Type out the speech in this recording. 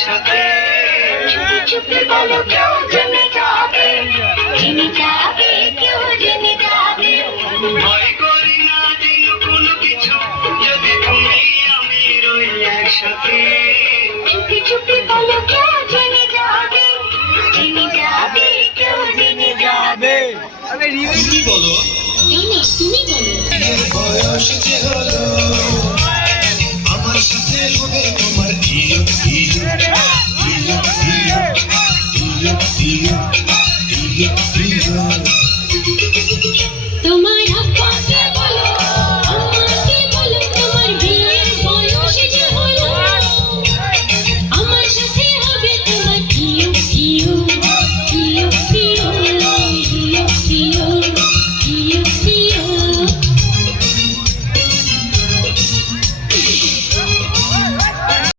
একসাথে চুপি চুপি বলো কেউ জেনে যাবে কেউ জেনে যাবে ভয় করি না যেন কোনো কিছু যদি তুমি আমি রই একসাথে চুপি চুপি বলো কেউ জেনে যাবে কেউ জেনে যাবে তুমি বলো তুমি বলো বয়স যে হলো আমার সাথে হবে তোমার ইয়ো ইয়ো ইয়ো ইয়ো ইয়ো ইয়ো ইয়ো ইয়ো